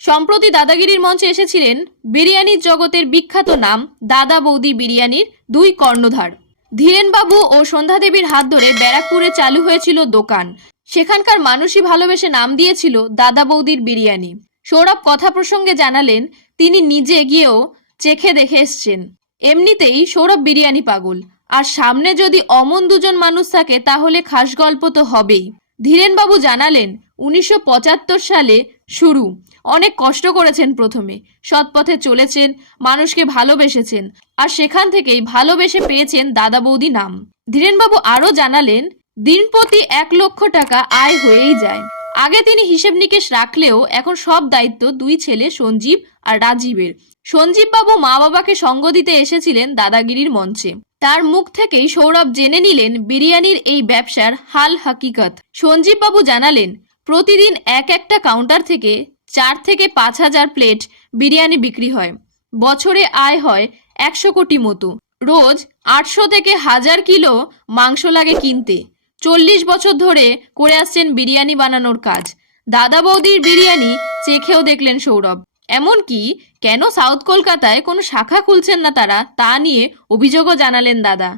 সম্প্রতি দাদাগিরির মঞ্চে এসেছিলেন বিরিয়ানির জগতের বিখ্যাত নাম দাদা বৌদি বিরিয়ানির দুই কর্ণধার। ধীরেনবাবু ও সন্ধ্যা দেবীর হাত ধরে ব্যারাকপুরে চালু হয়েছিল দোকান। সেখানকার মানুষই ভালোবেসে নাম দিয়েছিল দাদা বৌদির বিরিয়ানি। সৌরভ কথা প্রসঙ্গে জানালেন তিনি নিজে গিয়েও চেখে দেখে এসছেন। এমনিতেই সৌরভ বিরিয়ানি পাগল, আর সামনে যদি অমন দুজন মানুষ থাকে তাহলে খাস গল্প তো হবেই। ধীরেনবাবু জানালেন 1975 সালে শুরু, অনেক কষ্ট করেছেন, প্রথমে সৎপথে চলেছেন, মানুষকে ভালোবেসেছেন, আর সেখান থেকেই ভালোবেসে পেয়েছেন দাদা বৌদি নাম। ধীরেনবাবু আরও জানালেন দিন প্রতি 1 লক্ষ টাকা আয় হয়েই যায়। আগে তিনি হিসেব নিকেশ রাখলেও এখন সব দায়িত্ব দুই ছেলে সঞ্জীব আর রাজীবের। সঞ্জীব বাবু মা বাবাকে সঙ্গ দিতে এসেছিলেন দাদাগিরির মঞ্চে। তার মুখ থেকেই সৌরভ জেনে নিলেন বিরিয়ানির এই ব্যবসার হাল হাকিকত। সঞ্জীব বাবু জানালেন প্রতিদিন একটা কাউন্টার থেকে 4 থেকে 5 হাজার প্লেট বিরিয়ানি বিক্রি হয়। বছরে আয় হয় 100 কোটি মতো। রোজ 800 থেকে 1000 কিলো মাংস লাগে কিনতে। 40 বছর ধরে করে আসছেন বিরিয়ানি বানানোর কাজ। দাদা বৌদির বিরিয়ানি চেখেও দেখলেন সৌরভ। এমনকি কেন সাউথ কলকাতায় কোনো শাখা খুলছেন না তারা, তা নিয়ে অভিযোগও জানালেন দাদা।